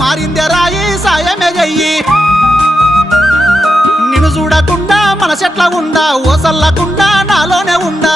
మారిందే రాయి సాయమే చెయ్యి నిన్ను చూడకుండా మనసెట్లా ఉండా ఓ సల్లకుండా నాలోనే ఉండా